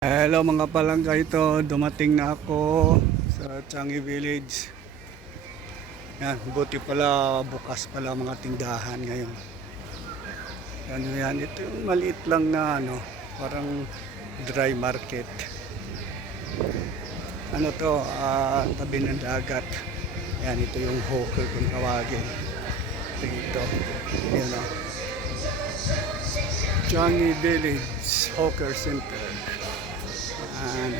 Hello mga palangga ito, dumating na ako sa Changi Village. Yan, buti pala bukas pala mga tindahan ngayon. Yan, yan, ito yung maliit lang na ano, parang dry market. Ano to, ah, tabi ng dagat. Yan, ito yung hawker kung tawagin. Ito ito. Yan o. Changi Village Hawker Center. Yan.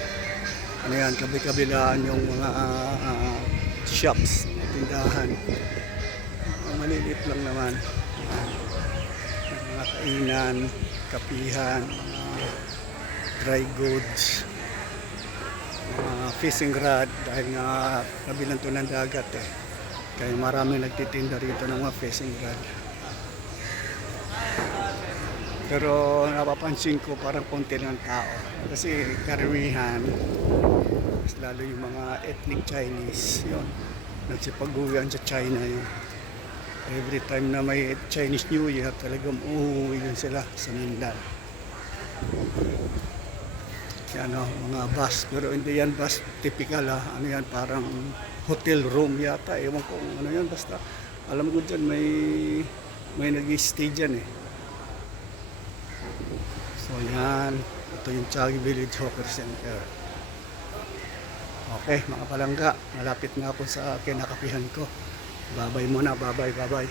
ano yan, kabi-kabilaan yung mga ah, shops, tindahan. Mga maliliit lang naman. Yan. Mga kainan, kapihan, mga dry goods, mga fishing rod dahil nga kabilang to ng dagat eh. Kaya marami nagtitinda rito ng mga fishing rod. Pero napapansin ko parang konti ng tao. Kasi karamihan, mas lalo yung mga ethnic Chinese, yun. Nagsipag-uwian sa China yun. Every time na may Chinese New Year, talagang uuwi yun sila sa Mindan. Yan o, mga bus. Pero hindi yan bus typical ha. Ano yan, parang hotel room yata. Ewan ko ano yan. Basta alam ko dyan may, may nag-stay dyan eh. So yan, ito yung Chagi Village Hawker Center. Okay, mga palangga, malapit na ako sa kinakapihan ko. Babay muna, babay, babay.